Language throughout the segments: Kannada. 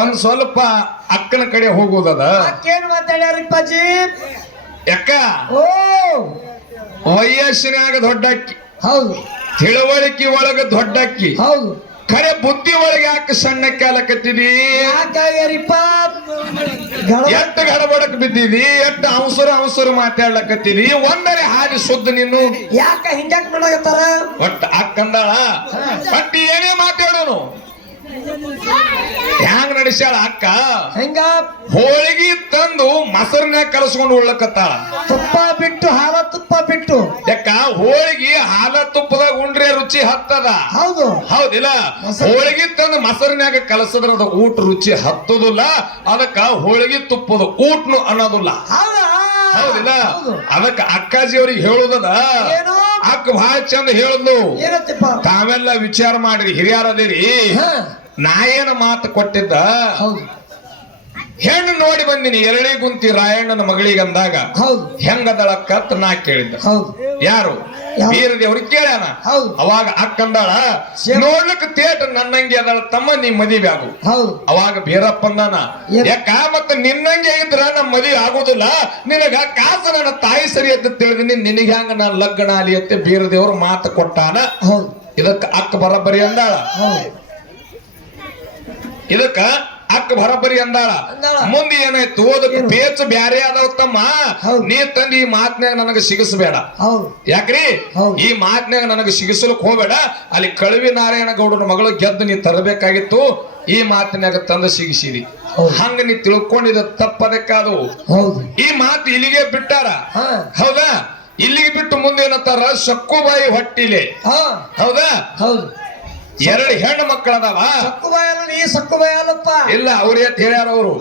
ಒಂದ್ ಸ್ವಲ್ಪ ಅಕ್ಕನ ಕಡೆ ಹೋಗೋದದ. ಅಕ್ಕೇನು ಮಾತಾಡ್ಯಾರಿಪ್ಪಾಜಿ? ಯಾಕ ಓ ವಯಸ್ಸಿನಾಗ ದೊಡ್ಡ ಅಕ್ಕಿ, ಹೌದು. ತಿಳುವಳಿಕೆ ಒಳಗ ದೊಡ್ಡ ಅಕ್ಕಿ, ಹೌದು. ಖರೆ ಬುದ್ಧಿ ಒಳಗೆ ಯಾಕೆ ಸಣ್ಣ ಕಾಲಕತ್ತಿದಿ? ಯಾಕಾಗ್ಯಾರಿಪ್ಪ? ಎಟ್ಟು ಗಡಬಡಕ್ ಬಿದ್ದಿದಿ, ಎಟ್ಟು ಅವಸರ ಮಾತಾಡ್ಲಕತ್ತಿದಿ. ಒಂದರೆ ಹಾದಿ ಸುದ್ದ ನೀನು ಯಾಕ ಹಿಂಗ್ಯಾಕ್ ಮಾಡಾಕತ್ತಾರ? ಒಟ್ಟ ಅಕ್ಕಂದಾಳ ಒಟ್ಟು ಏನೇ ಮಾತಾಡೋನು ಹ್ಯಾಂಗ ನಡೆಸ್ಯಾಳ ಅಕ್ಕ? ಹೆಂಗ? ಹೋಳಿಗೆ ತಂದು ಮೊಸರಿನ್ಯಾಗ ಕಲಸ್ಕೊಂಡು ಉಳ್ಳಕತ್ತಾಳ. ತುಪ್ಪ ಬಿಟ್ಟು ಹಾಲ ತುಪ್ಪ ಬಿಟ್ಟು. ಯಾಕ ಹೋಳಿಗೆ ಹಾಲ ತುಪ್ಪದಾಗ ಉಂಡ್ರೆ ರುಚಿ ಹತ್ತದ. ಹೌದು. ಹೌದಿಲ್ಲ? ಹೋಳಿಗೆ ತಂದು ಮೊಸರಿನ್ಯಾಗ ಕಲಸದ್ರ ಅದ ಊಟ ರುಚಿ ಹತ್ತುದಿಲ್ಲ. ಅದಕ್ಕ ಹೋಳಿಗೆ ತುಪ್ಪದ ಊಟನು ಅನ್ನೋದಿಲ್ಲ. ಹೌದಿಲ್ಲ? ಅದಕ್ಕ ಅಕ್ಕಾಜಿ ಅವ್ರಿಗೆ ಹೇಳುದದ. ಅಕ್ಕ ಬಹಳ ಚಂದ ಹೇಳುದು. ತಾವೆಲ್ಲ ವಿಚಾರ ಮಾಡಿರಿ, ಹಿರಿಯರದಿರಿ. ನಾ ಏನ ಮಾತು ಕೊಟ್ಟಿದ್ದ, ಹೆಣ್ಣು ನೋಡಿ ಬಂದಿನಿ ಎರಡನೇ ಗುಂತಿ ರಾಯಣ್ಣನ ಮಗಳಿಗೆ ಅಂದಾಗ ಹೆಂಗದಳಕ್ಕ ಅಂತ ನಾ ಕೇಳಿದ್ದ. ಯಾರು? ಬೀರದೇವ್ರಿಗೆ ಕೇಳ್ಯಾನ. ಅವಾಗ ಅಕ್ಕಂದಾಳ ನೋಡ್ಲಿಕ್ಕೆ ತೇಟ ನನ್ನಂಗೆ ಅದಳ ತಮ್ಮ, ನೀ ಮದುವೆ ಆಗು. ಅವಾಗ ಬೀರಪ್ಪ ಅಂದಾನ, ಯಾಕ ಮತ್ತ ನಿನ್ನಂಗೆ ಇದ್ರ ನಮ್ ಮದುವೆ ಆಗುದಿಲ್ಲ, ನಿನಗ ಕಾಸ ನನ್ನ ತಾಯಿ ಸರಿ ಅಂತ ತಿಳಿದಿನಿ, ನಿನಗೆ ಹೆಂಗ ನಾನು ಲಗ್ನ ಆಲಿ ಅಂತ ಬೀರದೇವ್ರು ಮಾತು ಕೊಟ್ಟಾನ. ಇದಕ್ಕ ಅಕ್ಕ ಬರಬರಿ ಅಂದಾಳ. ಇದಕ್ಕ ಅಕ್ಕ ಬರಬರಿ ಅಂದಾಳ. ಮುಂದೆ ಏನಾಯ್ತು? ಅದಕ್ಕೆ ಪೇಚ ಬ್ಯಾರೆ ಆದವ ತಮ್ಮ, ನೀ ತಂದು ಈ ಮಾತ್ನ್ಯಾಗ ನನಗ ಸಿಗಿಸಬೇಡ. ಯಾಕ್ರಿ? ಈ ಮಾತ್ನ್ಯಾಗ ನನಗ ಸಿಗಿಸಲಕ್ ಹೋಗ್ಬೇಡ. ಅಲ್ಲಿ ಕಳವಿ ನಾರಾಯಣ ಗೌಡನ ಮಗಳು ಗೆದ್ದು ನೀ ತರಬೇಕಾಗಿತ್ತು, ಈ ಮಾತಿನಾಗ ತಂದ ಸಿಗಿಸಿದಿ. ಹಂಗ ನೀ ತಿಳ್ಕೊಂಡಿದ ತಪ್ಪದಕ್ಕಾದು. ಈ ಮಾತು ಇಲ್ಲಿಗೆ ಬಿಟ್ಟಾರ. ಹೌದಾ? ಇಲ್ಲಿಗೆ ಬಿಟ್ಟು ಮುಂದೆ ಏನತ್ತಾರ? ಸಕ್ಕುಬಾಯಿ ಹೊಟ್ಟಿಲೆ. ಹೌದಾ? ಹೌದು. ಎರಡು ಹೆಣ್ಣು ಮಕ್ಕಳದಾವ. ಇಲ್ಲ, ಅವ್ರೇ ಹೇಳ್ಯಾರ ಅವರು.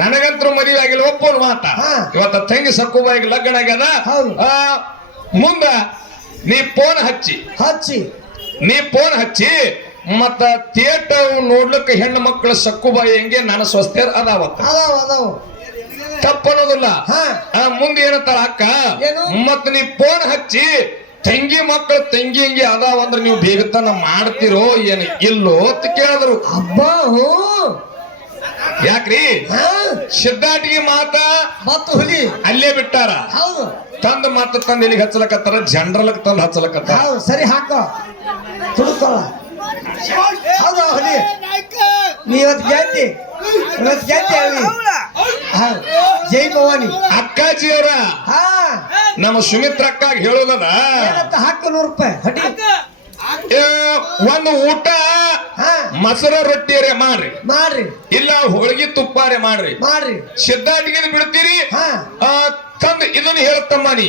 ನನಗಂತರೂ ಮದುವೆ ಆಗಿಲ್ಲ, ಒಪ್ಪೋನು ಮಾತ. ಇವತ್ತ ತಂಗಿ ಸಕ್ಕುಬಾಯಿಗೆ ಲಗ್ನ ಆಗ್ಯದ. ಮುಂದ ನೀ ಫೋನ್ ಹಚ್ಚಿ ಮತ್ತ ಥಿಯೇಟ ನೋಡ್ಲಿಕ್ಕೆ ಹೆಣ್ಣು ಮಕ್ಕಳ ಸಕ್ಕುಬಾಯಿ ಹೆಂಗೆ ನನ್ನ ಸ್ವಸ್ಥ್ಯರ್ ಅದಾವತ್ತ, ತಪ್ಪನ್ನೋದಿಲ್ಲ. ಮುಂದೆ ಏನಂತಾರ ಅಕ್ಕ, ಮತ್ತ ನೀ ಫೋನ್ ಹಚ್ಚಿ ತಂಗಿ ಮಕ್ಕಳು ತಂಗಿ ಹಿಂಗೆ ಅದಾವ ಅಂದ್ರೆ ನೀವು ಬೇಗತನ ಮಾಡ್ತಿರೋ ಏನು ಇಲ್ಲೋ ಅಂತ ಕೇಳಿದ್ರು. ಅಬ್ಬಾ, ಯಾಕ್ರಿ? ಸಿದ್ಧಾಟಿಗೆ ಮಾತ ಮತ್ತು ಹುಲಿ ಅಲ್ಲೇ ಬಿಟ್ಟಾರ. ತಂದ ಮಾತ ತಂದ ಇಲ್ಲಿಗೆ ಹಚ್ಚಲಕತ್ತಾರ, ಜನರಲ್ ತಂದು ಹಚ್ಚಲಕತ್ತಾರ. ಸರಿ ಹಾಕೋ, ತುಡುಕೋ. ಹೌದು ಹುಲಿ, ನೀ ಇವತ್ತು ಗೆದ್ದಿ, ಜೈ ಭವಾನಿ. ಅಕ್ಕಾಜಿಯವರ ನಮ್ಮ ಸುಮಿತ್ರ ಅಕ್ಕಾಗ ಹೇಳೋದದ, ಹಾಕು 100 ರೂಪಾಯಿ ಒಂದು ಊಟ ಮೊಸರ ರೊಟ್ಟಿಯರೇ ಮಾಡ್ರಿ, ಇಲ್ಲ ಹೋಳಿಗೆ ತುಪ್ಪಾರೆ ಮಾಡ್ರಿ. ಸಿದ್ಧಾಟಿಗೆ ಬಿಡ್ತೀರಿ ತಂದು ಇದನ್ನ ಹೇಳ್ತಮ್ಮ ನೀ.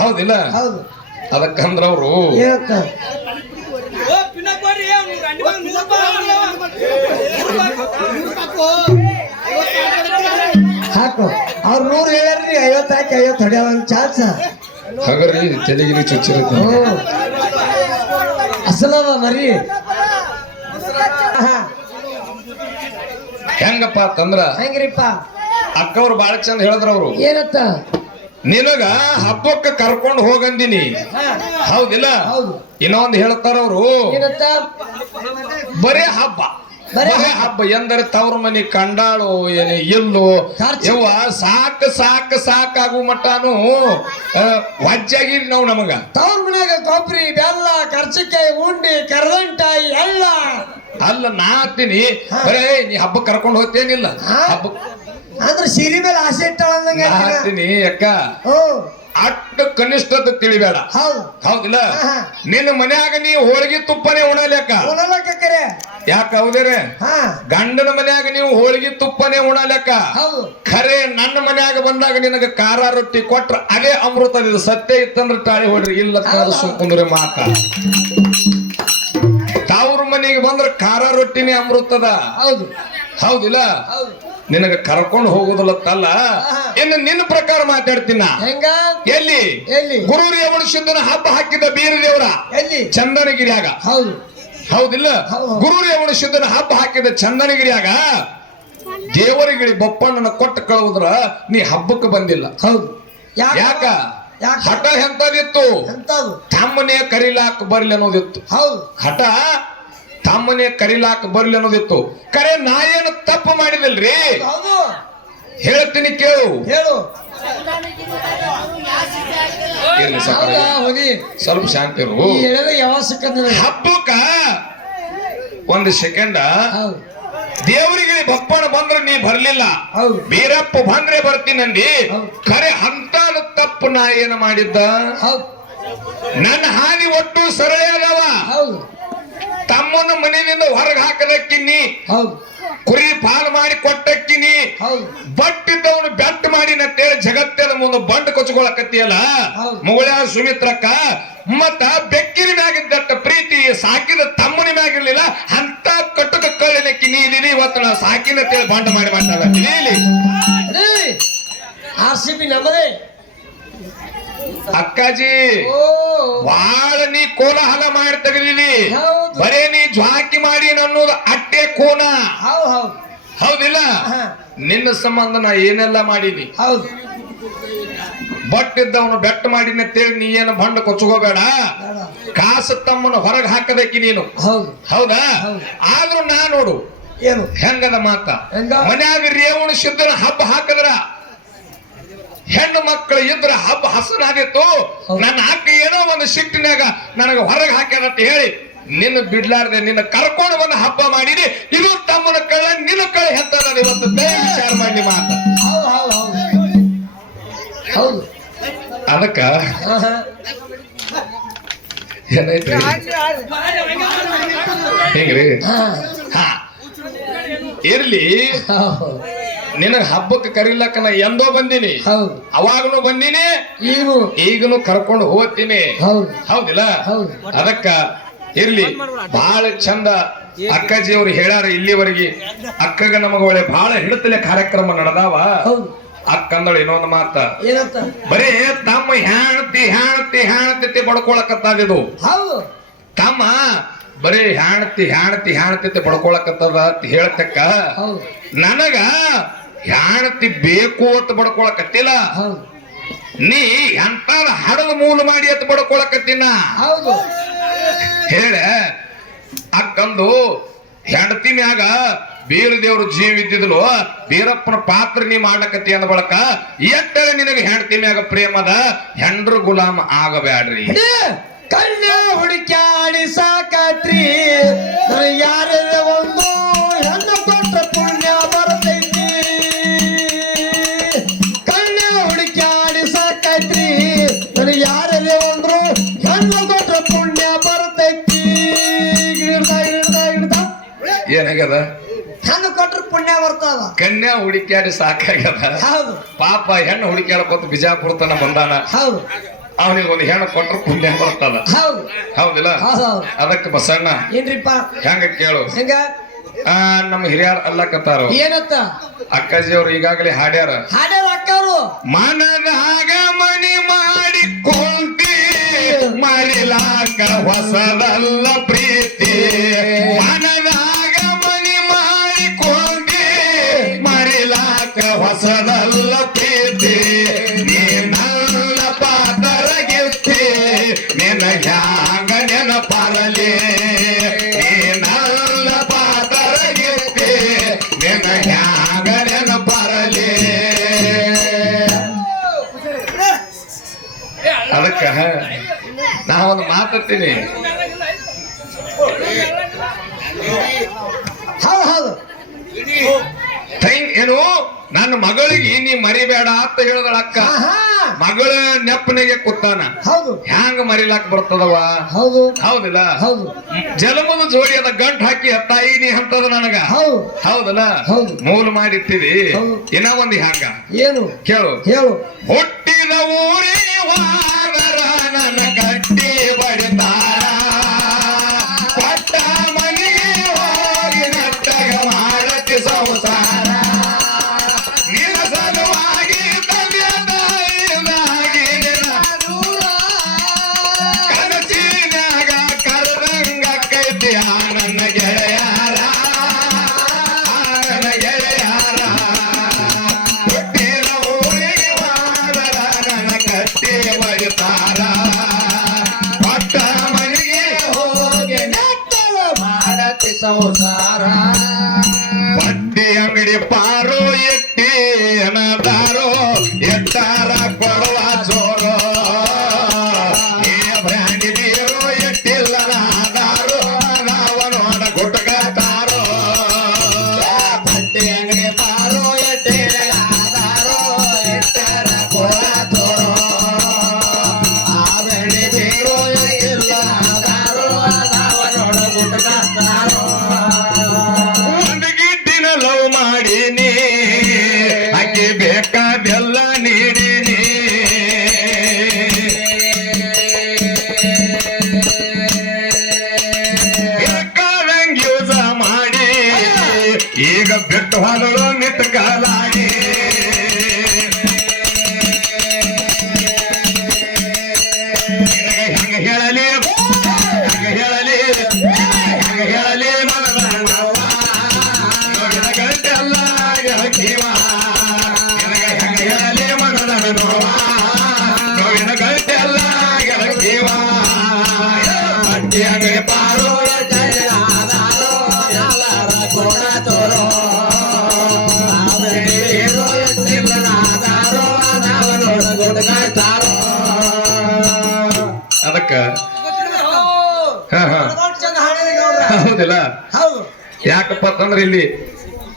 ಹೌದಿಲ್ಲ? ಅದಕ್ಕಂದ್ರ ಅವರು ಹಾಕು. ಅವ್ರು 100 ಹೇಳ್ಯಾರ್ರಿ, 50 ಹಾಕಿ 50 ಹೊಡ್ಯಾವ ಚಾನ್ಸ. ಹಾಗಾರಿ ತೆಲಿಗಿರಿ ಚುಚ್ಚಿರುತ್ತೆ. ಅಸಲವ ಮರಿ ಹೆಂಗಪ್ಪ ಅಂತಂದ್ರ ಹೆಂಗ್ರಿಪ್ಪ? ಅಕ್ಕವ್ರು ಬಾಳ ಚಂದ ಹೇಳಿದ್ರ. ಅವರು ಏನತ್ತ? ನಿನಗ ಹಬ್ಬಕ್ಕೆ ಕರ್ಕೊಂಡು ಹೋಗಂದಿನಿ. ಹೌದಿಲ್ಲ? ಇನ್ನೊಂದು ಹೇಳ್ತಾರ ಅವರು, ಬರೇ ಹಬ್ಬ ಎಂದರೆ ತವ್ರ ಮನಿ ಕಂಡಾಳು ಏನೇ ಇಲ್ಲೋ ಯವ್ವ ಸಾಕಾಗು ಮಟ್ಟಾನು ವಜ್ಜಾಗಿರಿ ನಾವು. ನಮಗ ತವ್ರ ಮನ್ಯಾಗ ಕೊಬ್ಬರಿ ಬೆಲ್ಲ ಕರ್ಚಿಕಾಯಿ ಉಂಡಿ ಕರದಂಟಾಯಿ ಎಲ್ಲ ಅಲ್ಲ. ನಾ ಹತ್ತೀನಿ ಬರೇ ನೀ ಹಬ್ಬ ಕರ್ಕೊಂಡು ಹೋಗ್ತೇನಿಲ್ಲ. ಹಬ್ಬ ಅಂದ್ರೆ ಸಿರಿ ಮೇಲೆ ಆಸೆ ಇಟ್ಟಾಳಂದಂಗ ಹತ್ತೀನಿ. ಯಾಕ ಅಟ್ಟು ಕನಿಷ್ಠ ತಿಳಿಬೇಡ. ಹೌದಿಲ್ಲ? ನಿನ್ನ ಮನ್ಯಾಗ ನೀ ಹೋಳಿಗೆ ತುಪ್ಪನೇ ಉಣಲ್ಯಾಕ. ಯಾಕ? ಹೌದೇರೆ? ಗಂಡನ ಮನ್ಯಾಗ ನೀವು ಹೋಳಿಗೆ ತುಪ್ಪನೇ ಉಣಲ್ಯಾಕ. ಖರೆ ನನ್ನ ಮನ್ಯಾಗ ಬಂದಾಗ ನಿನಗ ಖಾರ ರೊಟ್ಟಿ ಕೊಟ್ರ ಅದೇ ಅಮೃತ. ಇದು ಸತ್ಯ ಇತ್ತಂದ್ರೆ ತಾಳಿ ಹೊಡ್ರಿ, ಇಲ್ಲ ಸುಮ್ಕುಂದ್ರೆ ಮಾತ. ತಾವ್ರ ಮನೆಗೆ ಬಂದ್ರ ಖಾರ ರೊಟ್ಟಿನೇ ಅಮೃತದ. ಹೌದಿಲ್ಲ? ನಿನಗ ಕರ್ಕೊಂಡು ಹೋಗುದಿಲ್ಲತ್ತಲ್ಲ. ಇನ್ನು ನಿನ್ನ ಪ್ರಕಾರ ಮಾತಾಡ್ತೀನ. ಎಲ್ಲಿ ಗುರು ರೇವಣಸಿದ್ದನ ಹಬ್ಬ ಹಾಕಿದ ಬೀರದೇವರ ಚಂದನಗಿರಿಯಾಗ. ಹೌದಿಲ್ಲ? ಗುರು ರೇವಣಸಿದ್ದನ ಹಬ್ಬ ಹಾಕಿದ ಚಂದನಗಿರಿಯಾಗ ದೇವರಿಗೆ ಬಪ್ಪಣ್ಣನ ಕೊಟ್ಟು ಕಳುವುದ್ರ ನೀ ಹಬ್ಬಕ್ಕೆ ಬಂದಿಲ್ಲ. ಯಾಕ? ಹಠ ಎಂತದಿತ್ತು? ತಮ್ಮನೇ ಕರಿಲಾಕ ಬರ್ಲಿ ಅನ್ನೋದಿತ್ತು. ಹಠ ತಮ್ಮನೇ ಕರಿಲಾಕ ಬರ್ಲಿ ಅನ್ನೋದಿತ್ತು. ಕರೆ ನಾ ಏನು ತಪ್ಪು ಮಾಡಿದಲ್ರಿ, ಹೌದು ಹೇಳ್ತೀನಿ ಕೇಳು. ಹೇಳು. ಇರ್ಲಿ ಸಾಕು, ಹೌದಾ ಹೋಗಿ ಸ್ವಲ್ಪ ಶಾಂತಿ ಇರು. ಈ ಹೇಳಿದ್ರೆ ಯಾವ ಸಿಕ್ಕಂದ್ರೆ ಹಬ್ಬಕ್ಕ ಒಂದು ಸೆಕೆಂಡ ಹೌದು ದೇವರಿಗೆ ಬಪ್ಪಣ ಬಂದ್ರೆ ನೀ ಬರ್ಲಿಲ್ಲ, ಹೌದು ಬೀರಪ್ಪ ಬಂದ್ರೆ ಬರ್ತೀನಂದಿ. ಹೌದು. ಖರೆ ಅಂತಾನು ತಪ್ಪು ನಾ ಏನು ಮಾಡಿದ್ದ? ಹೌದು ನನ್ನ ಹಾದಿ ಒಟ್ಟು ಸರಳೇ ಅದಾವ. ಹೌದು ತಮ್ಮನ ಮನೆಯಿಂದ ಹೊರಗೆ ಹಾಕದಕ್ಕಿನ್ನಿ, ಹೌದು ಕುರಿ ಪಾಲು ಮಾಡಿ ಕೊಟ್ಟಕ್ಕಿನಿ, ಹೌದು ಬಟ್ಟಿದ್ದವನು ಬೆಟ್ ಮಾಡಿ ನತ್ತೇಳಿ ಜಗತ್ತದ ಮುಂದೆ ಬಂಡ್ ಕೊಚ್ಕೊಳಕತ್ತಿಯಲ್ಲ ಹೌದು. ಮುಗುಳ ಸುಮಿತ್ರಕ್ಕ. ಮತ್ತ ಬೆಕ್ಕಿನ ಮ್ಯಾಗಿದ್ದಟ್ಟ ಪ್ರೀತಿ ಸಾಕಿದ ತಮ್ಮನ ಮ್ಯಾಗಿರ್ಲಿಲ್ಲ, ಅಂತ ಕಟ್ಟುಕ ಕಳ್ಳಿನಕ್ಕಿ ನೀ ಇದೀನಿ. ಇವತ್ತು ನಾ ಸಾಕಿನ ತೇಳಿ ಬಂಡ್ ಮಾಡಿ ಮಾತಾಡತ್ತೀನಿ. RCB ನಮ್ಮದೇ ಅಕ್ಕಾಜಿ, ಓ ಬಾಳ ನೀ ಕೋಲಾಹಲ ಮಾಡಿ ತೆಗದಿದಿ. ಹೌದು. ಬರೇ ನೀ ಜ್ವಾಕಿ ಮಾಡಿ ಅನ್ನೋದು ಅಟ್ಟೆ ಕೋನ, ಹೌದು ಹೌದು ಹೌದಿಲ್ಲ? ಹಾ. ನಿನ್ನ ಸಂಬಂಧ ನಾ ಏನೆಲ್ಲ ಮಾಡೀನಿ. ಹೌದು ಬಟ್ ಇದ್ದವನು ಬೆಟ್ ಮಾಡಿನ ಅಂತೇಳಿ ನೀ ಏನು ಬಂಡ ಕೊಚ್ಕೋಬೇಡ. ಕಾಸು ತಮ್ಮನ ಹೊರಗೆ ಹಾಕದಕ್ಕಿ ನೀನು, ಹೌದು ಹೌದಾ? ಹೌದು. ಆದ್ರೂ ನಾ ನೋಡು ಏನು ಹೆಂಗದ ಮಾತ. ಹೆಂಗ? ಮನ್ಯಾಗ ರೇವಣ ಸಿದ್ಧನ ಹಬ್ಬ ಹಾಕದ್ರ ಹೆಣ್ಣು ಮಕ್ಕಳು ಇದ್ರ ಹಬ್ಬ ಹಸನಾದಿತ್ತು. ಹೌದು. ನನ್ನ ಅಕ್ಕ ಏನೋ ಒಂದು ಸಿಟ್ಟಿನಾಗ ನನಗೆ ಹೊರಗೆ ಹಾಕ್ಯಾರಂತ ಹೇಳಿ ನಿನ್ನ ಬಿಡ್ಲಾರ್ದೆ ನಿನ್ನ ಕರ್ಕೊಂಡು ಬಂದ ಹಬ್ಬ ಮಾಡಿದಿ. ಇದು ತಮ್ಮನ ಕಳ್ಳ ನಿನ್ನ ಕಳ್ಳ ಹೆತ್ತ. ನಾನು ಇವತ್ತು ದಯ ವಿಚಾರ ಮಾಡಿ ಮಾತ. ಹೌದು ಹೌದು ಹೌದು ಹೌದು ಅದಕ್ಕ ಆಹಾ. ಏನೈತ್ರಿ ಹೆಂಗ್ರಿ? ಹಾ. ಹಾ ಇರ್ಲಿ. ಹೌದು ನಿನಗ ಹಬ್ಬಕ್ಕೆ ಕರಿಲಕ್ಕ ನಾ ಎಂದೋ ಬಂದೀನಿ, ಹೌದು ಅವಾಗನು ಬಂದೀನಿ, ಈಗನು ಈಗನು ಕರ್ಕೊಂಡು ಹೋಗ್ತೀನಿ, ಹೌದು ಹೌದಿಲ್ಲ? ಹೌದು ಅದಕ್ಕ ಇರ್ಲಿ. ಬಹಳ ಚಂದ ಅಕ್ಕಾಜಿಯವರು ಹೇಳ್ಯಾರ. ಇಲ್ಲಿವರೆಗೆ ಅಕ್ಕಗ ನಮಗ ಒಳ್ಳೆ ಬಹಳ ಹಿಡತಲೆ ಕಾರ್ಯಕ್ರಮ ನಡೆದಾವ. ಹೌದು ಅಕ್ಕಂದಳು ಇನ್ನೊಂದು ಮಾತ, ಏನಂತ ಬರೇ ತಮ್ಮ ಹ್ಯಾಣತಿ ಹ್ಯಾಣತಿ ಹ್ಯಾಣತಿ ಬಡ್ಕೊಳಕತ್ತಾದಿದು. ಹೌದು ತಮ್ಮ ಬರೀ ಹ್ಯಾಣತಿ ಹ್ಯಾಣತಿ ಹ್ಯಾಣತಿ ಬಡ್ಕೊಳಕತ್ತದ ಅಂತ ಹೇಳ್ತಕ್ಕ ಹೌದು ನನಗ ಹ್ಯಾಣತಿ ಬೇಕು ಅಂತ ಬಡ್ಕೊಳಕತ್ತಿಲ್ಲ. ಹೌದು ನೀ ಎಂತ ಹಡದ ಮೂಲ ಮಾಡಿ ಅಂತ ಬಡ್ಕೊಳಕತ್ತಿನ ಹೌದು ಹೇಳ. ಅಕ್ಕಂದು ಹೆಂಡತಿ ಮ್ಯಾಗ ಬೀರ ದೇವ್ರ ಜೀವ ಇದ್ದಿದ್ಲು, ಬೀರಪ್ಪನ ಪಾತ್ರ ನೀ ಮಾಡ್ಲಕತ್ತಿ ಅಂದ ಬಳಕ ಎಟ್ಟರೆ ನಿನಗೆ ಹೆಂಡತಿ ಮ್ಯಾಗ ಪ್ರೇಮದ. ಹೆಂಡ್ರು ಗುಲಾಮ ಆಗಬ್ಯಾಡ್ರಿ. ಕನ್ಯಾ ಹುಡುಕ್ಯಾಡಿ ಸಾಕಾತ್ರಿ, ಯಾರ್ಯಾರ ಒಂದು ಹೆಣ್ಣು ಕೊಟ್ಟ ಪುಣ್ಯ ಬರ್ತೈತಿ. ಕನ್ಯಾ ಹುಡುಕ್ಯಾಡಿ ಸಾಕಾತ್ರಿ, ನನಗೆ ಯಾರ್ಯಾರ ಒಂದ್ರು ಹೆಣ್ಣು ಕೊಟ್ಟ ಪುಣ್ಯ ಬರ್ತೈತಿ. ಏನಾಗ್ಯದ? ಹೆಣ್ಣು ಕೊಟ್ರ ಪುಣ್ಯ ಬರ್ತದ. ಕನ್ಯಾ ಹುಡುಕ್ಯಾಡಿ ಸಾಕಾಗ್ಯದ. ಹೌದು ಪಾಪ ಹೆಣ್ಣು ಹುಡುಕ್ಯಾಡಕೋತ ಬಿಜಾಪುರ ತನ ಬಂದಾನ. ಹೌದು ಅವನಿಗೆ ಒಂದು ಹೆಣ್ಣು ಕೊಟ್ರ ಪುಣ್ಯ ಬರ್ತದ, ಹೌದು ಹೌದಿಲ್ಲ? ಹೌದು ಅದಕ್ಕೆ ಬಸಣ್ಣ ಏನ್ರಿಪ್ಪ ಹೆಂಗ ಕೇಳು. ಹೆಂಗ ನಮ್ಮ ಹಿರಿಯರ್ ಅಲ್ಲಕತ್ತಾರ. ಏನತ್ತ ಅಕ್ಕಾಜಿಯವರು ಈಗಾಗಲೇ ಹಾಡ್ಯಾರ. ಹಾಡ್ಯಾರ ಅಕ್ಕವ್ರು. ಮನದಾಗ ಮನಿ ಮಾಡಿ ಕುಂತಿ ಮರಿಲಾಕ ಹೊಸದಲ್ಲ ಪ್ರೀತಿ. ಮನದಾಗ ಮನಿ ಮಾಡಿ ಕುಂತಿ ಮರಿಲಾಕ ಹೊಸದಲ್ಲ ಪ್ರೀತಿ. ನೀ ನನ್ನ ಪಾತರ ಗಿರ್ತಿ ನಿನ್ನ ಹ್ಯಾಂಗ ನೆನಪಾರಲಿ. ನೀ ನನ್ನ ಪಾತರ ಗಿರ್ತಿ ನಿನ್ನ ಹ್ಯಾಂಗ ನೆನಪಾರಲಿ. ಅದಕ್ಕ ನಾ ಒಂದು ಮಾತಾಡ್ತೀನಿ. ಹೌದು ಹೌದು ಏನು ನನ್ನ ಮಗಳಿಗೆ ನೀ ಮರಿಬೇಡ ಅಂತ ಹೇಳಿದಳ ಅಕ್ಕ. ಆಹಾ. ಮಗಳ ನೆಪ್ಪನಿಗೆ ಕೂತಾನ. ಹೌದು ಹ್ಯಾಂಗ ಮರಿಲಾಕ್ ಬರ್ತದವ? ಹೌದು ಹೌದಿಲ್ಲ? ಹೌದು ಜಲಮದ ಜೋಡಿ ಅದ ಗಂಟ್ ಹಾಕಿ ತಾಯಿ ನೀ ಅಂತದ ನನಗ, ಹೌದು ಹೌದಲ್ಲ? ಹೌದು. ಮೂಲ ಮಾಡಿಟ್ಟಿದಿ. ಹೌದು. ಇನ್ನ ಒಂದು ಹ್ಯಾಂಗ ಏನು ಕೇಳು. ಹೇಳು. ಹುಟ್ಟಿದ ಊರಿಗೆ ವಾರರ ನನ್ನ ಕಟ್ಟಿ ಬಡಿತಾರ. ಕೊಟ್ಟ ಮನೆಗೆ ಹೋಗಿ ನಟ್ಟಗ ಮಾಡತಿ ಸಂಸಾರ. ನಿನ್ನ ಸಲುವಾಗಿ ತಂದೆ ತಾಯಿಯಾಗಿ ನಿನ್ನ ಕನಸಿನಾಗ ಕರೆದಂಗ ಕೈತಿ ನನ್ನ ಗೆಳೆಯಾರ, ನನ್ನ ಗೆಳೆಯಾರ. ಹುಟ್ಟಿದ ಊರಿಗೆ ವಾರರ ನನ್ನ ಕಟ್ಟಿ ಬಡಿತಾರ. ಬಡ್ಡಿ ಅಂಗಡಿ ಪಾರು ಎಟ್ಟಿ ಏನದಾರೋ ಎಟ್ಟಾರ ಕೊಡುವ ಚೋರು ಏ ಬ್ರ್ಯಾಂಡಿ ನೀರು ಎಟ್ಟಿಲ್ಲ ನಾದಾರು ನಾವ ನೋಡ ಗುಟ್ಕತಾರೋ ಬಟ್ಟೆ ಅಂಗಡಿ ಪಾರು ಎಟ್ಟೆಲಾದಾರೋ ಎಟ್ಟರ ಕೊಡತೋರೋ ಆ ಬೆಳೆ ಬೇರೋ ಎಟ್ಟಿಲಾದಾರೋ ನಾವ ನೋಡ ಗುಟ್ಕತಾರೋ ಒಂದು ಗಿಡ್ಡಿನ ಲವ್ ಮಾಡೀನಿ ಆಕೆ ಬೇಕಾದೆಲ್ಲ ನೀಡೀನಿ ಬೇಕಾದಂಗ್ ಯೂಸ ಮಾಡಿ ಈಗ ಬಿಟ್ಟು ಹೊರಳು ನಿಂತ ಕಾಲಾಡಿ ಹೆಂಗ ಹೇಳಲಿ ಹೆಂಗ ಹೇಳಲಿ ಹೆಂಗ ಹೇಳಲಿ ಮನದ ನೋವ ನೋವಿನ ಗಂಟೆಲ್ಲ ಗೆಳಕೀವ ನಿನಗ ಹೆಂಗ ಹೇಳಲಿ ಮನದ ನೋವ ನೋವಿನ ಗಂಟೆಲ್ಲ ಗೆಳಕೀವ ಬಡ್ಡಿ ಅಂಗಡಿ ಪಾರು ಎಟ್ಟೆಲಾದಾರೋ ಎಲ್ಲರ ಕೊಡತೋರೋ ಆ ಬೆಳೆ ಬೇರೋ ಎಟ್ಟಿಲಾದಾರೋ ನಾವ ನೋಡ ಗುಟ್ಕತಾರೋ ಅದಕ್ಕ ಹೌದಿಲ್ಲ ಹೌದು ಯಾಕಪ್ಪ ಅಂತಂದ್ರೆ ಇಲ್ಲಿ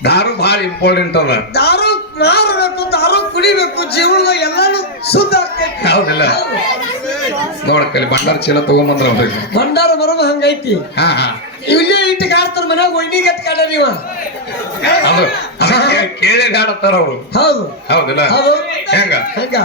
ದಾರು ಬಹಳ ಇಂಪಾರ್ಟೆಂಟ್ ಅದ ದಾರು ಮಾರಬೇಕು ದಾರು ಕುಡಿಬೇಕು ಜೀವನದಾಗ ಎಲ್ಲಾನು ಶುದ್ಧ ಆಗ್ತೈತಿ ಹೌದಿಲ್ಲ ನೋಡಕ್ಕಲ್ಲಿ ಬಂಡಾರ ಚೀಲ ತಗೊಂಬಂದ್ರ ಅವ್ರಿಗೆ ಭಂಡಾರ ಬರೋದು ಹಂಗೈತಿ ಹಾ ಹಾ ಇಲ್ಲೇ ಇಟ್ಟು ಕಾಡ್ತಾರ ಮನ್ಯಾಗ ಒಯ್ನಿಗೆ ಎತ್ಕಾಡ ನೀವ ಅದು ಕೇಳಿ ಹಾಡತ್ತಾರ ಅವ್ರು ಹೌದು ಹೌದಿಲ್ಲ ಹೌದು ಹೆಂಗ ಹಂಗ